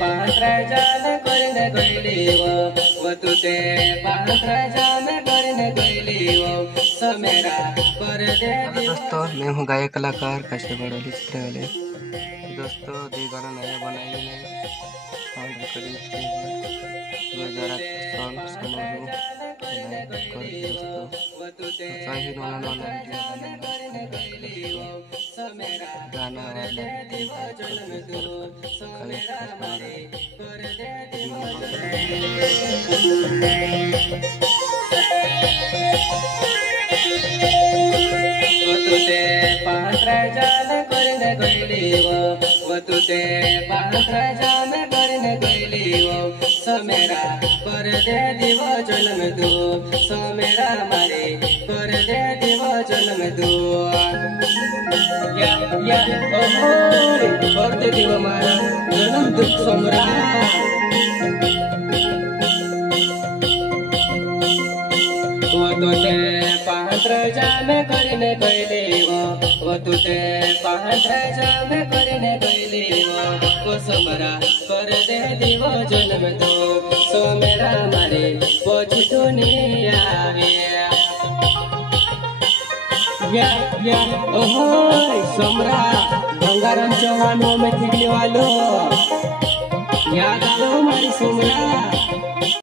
पांढऱ्याजान करीन गैली व तू ते पांढऱ्याजान करीन गैली व समेरा परदे। दोस्तों मैं हूँ गायक कलाकार काशीगढ़ वाली चित्र वाले। दोस्तों दे गाना नया बनाई है और रिकॉर्डिंग की है। ये जरा सॉन्ग सुनो लाइक कर दोस्तों। सही नॉन गाना वाला तुते पांढऱ्याजान करीन गैली व तुते पांढऱ्याजान करीन गैली व समेरा परदे दिव जन्म दो समेरा मारे परदे दिव जन्म दो। या ओहो परदे दिव मारा जन्म दो समरा। तुते पांढऱ्याजान करीन गैली व तुते पांढऱ्याजान करीन गैली व समरा परदे दिव जन्म दो सोमेरा मारे पोची दुनिया या ओहो समरा गंगाराम चौहान में वालो याद आलो मारी सोमरा।